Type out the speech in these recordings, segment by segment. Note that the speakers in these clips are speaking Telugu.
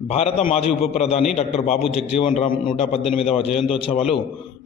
భారత మాజీ ఉప ప్రధాని డాక్టర్ బాబు జగ్జీవన్ రామ్ నూట పద్దెనిమిదవ జయంతోత్సవాలు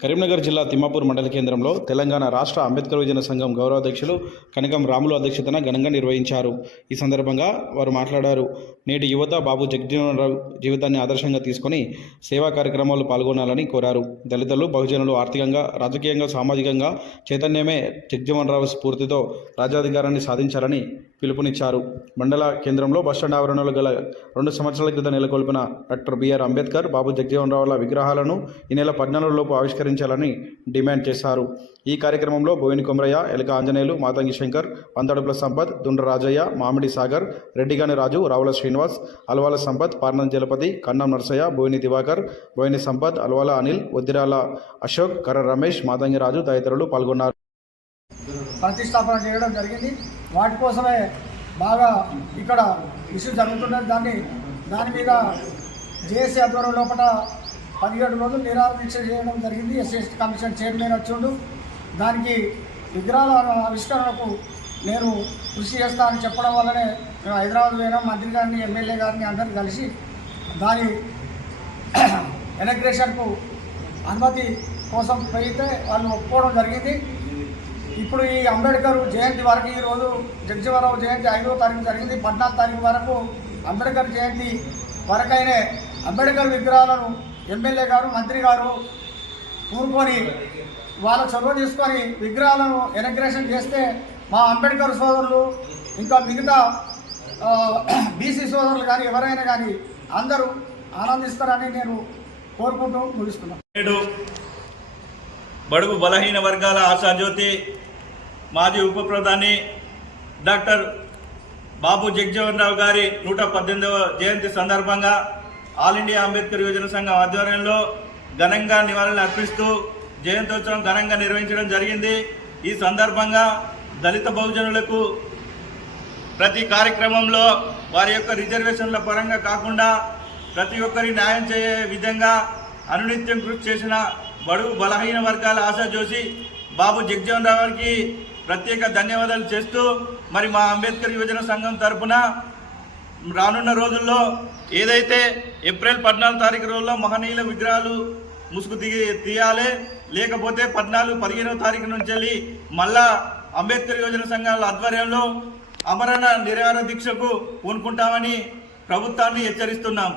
కరీంనగర్ జిల్లా తిమ్మాపూర్ మండల కేంద్రంలో తెలంగాణ రాష్ట్ర అంబేద్కర్ విజన సంఘం గౌరవ అధ్యక్షులు కనకం రాములు అధ్యక్షతన ఘనంగా నిర్వహించారు. ఈ సందర్భంగా వారు మాట్లాడారు. నేటి యువత బాబు జగ్జీవన్ రావు జీవితాన్ని ఆదర్శంగా తీసుకొని సేవా కార్యక్రమాల్లో పాల్గొనాలని కోరారు. దళితులు బహుజనులు ఆర్థికంగా రాజకీయంగా సామాజికంగా చైతన్యమే జగ్జీవన్ రావు స్ఫూర్తితో రాజ్యాధికారాన్ని సాధించాలని పిలుపునిచ్చారు. మండల కేంద్రంలో బస్టాండ్ ఆవరణలో గల రెండు సంవత్సరాల క్రితం నెలకొల్పిన doctor B R Ambedkar Babu Jagjivan Ravula విగ్రహాలను ఈ నెల పద్నాలుగు లోపు ఆవిష్కరించాలని డిమాండ్ చేశారు. ఈ కార్యక్రమంలో బోయిని కొమరయ్య ఎలక ఆంజనేయులు మాతంగి శంకర్ పందడుపుల సంపత్ దుండ్ర రాజయ్య మామిడి సాగర్ రెడ్డిగాని రాజు రావుల శ్రీనివాస్ అల్వాల సంపత్ పార్నం జలపతి కన్నం నర్సయ్య బోయిని దివాకర్ బోయిని సంపత్ అల్వాల అనిల్ వద్దిరాల అశోక్ కర్ర రమేష్ మాతంగి రాజు తదితరులు పాల్గొన్నారు. ప్రతిష్టాపన చేయడం జరిగింది. వాటి కోసమే బాగా ఇక్కడ ఇష్యూ జరుగుతున్నది. దాన్ని దాని మీద జేఏసీ ఆధ్వర్యం లోపల పదిహేడు రోజులు నిరాహార దీక్ష చేయడం జరిగింది. ఎస్ఎస్టీ కమిషన్ చైర్మన్ వచ్చిండు. దానికి విగ్రహాల ఆవిష్కరణకు నేను కృషి చేస్తా అని చెప్పడం వల్లనే మేము హైదరాబాద్ పోయినాం. మంత్రి గారిని ఎమ్మెల్యే గారిని అందరిని కలిసి దాని ఎనగ్రేషన్కు అనుమతి కోసం పోయితే వాళ్ళు ఒప్పుకోవడం జరిగింది. ఇప్పుడు ఈ అంబేద్కర్ జయంతి వరకు ఈరోజు జగజీవనరావు జయంతి ఐదో తారీఖు జరిగింది. పద్నాలుగు తారీఖు వరకు అంబేద్కర్ జయంతి వరకైనే అంబేద్కర్ విగ్రహాలను ఎమ్మెల్యే గారు మంత్రి గారు కూరుకొని వాళ్ళ చొరవ తీసుకొని విగ్రహాలను ఎనగ్రేషన్ చేస్తే మా అంబేద్కర్ సోదరులు ఇంకా మిగతా బీసీ సోదరులు కానీ ఎవరైనా కానీ అందరూ ఆనందిస్తారని నేను కోరుకుంటూ ముగిస్తున్నాను. బడుగు బలహీన వర్గాల ఆశాజ్యోతి మాజీ ఉప ప్రధాని డాక్టర్ బాబు జగ్జీవన్ రావు గారి నూట పద్దెనిమిదవ జయంతి సందర్భంగా ఆల్ ఇండియా అంబేద్కర్ యువజన సంఘం ఆధ్వర్యంలో ఘనంగా నివాళులు అర్పిస్తూ జయంతోత్సవం ఘనంగా నిర్వహించడం జరిగింది. ఈ సందర్భంగా దళిత బహుజనులకు ప్రతి కార్యక్రమంలో వారి యొక్క రిజర్వేషన్ల పరంగా కాకుండా ప్రతి ఒక్కరి న్యాయం చేయే విధంగా అనునిత్యం కృషి చేసిన బడుగు బలహీన వర్గాల ఆశ చూసి బాబు జగజీవన్ రావు గారికి ప్రత్యేక ధన్యవాదాలు చేస్తూ మరి మా అంబేద్కర్ యువజన సంఘం తరపున రానున్న రోజుల్లో ఏదైతే ఏప్రిల్ పద్నాలుగు తారీఖు రోజుల్లో మహనీయుల విగ్రహాలు ముసుగు దిగి తీయాలి లేకపోతే పద్నాలుగు పదిహేనవ తారీఖు నుంచి వెళ్ళి మళ్ళా అంబేద్కర్ యోజన సంఘాల ఆధ్వర్యంలో అమరణ నిరాహార దీక్షకు పూనుకుంటామని ప్రభుత్వాన్ని హెచ్చరిస్తున్నాం.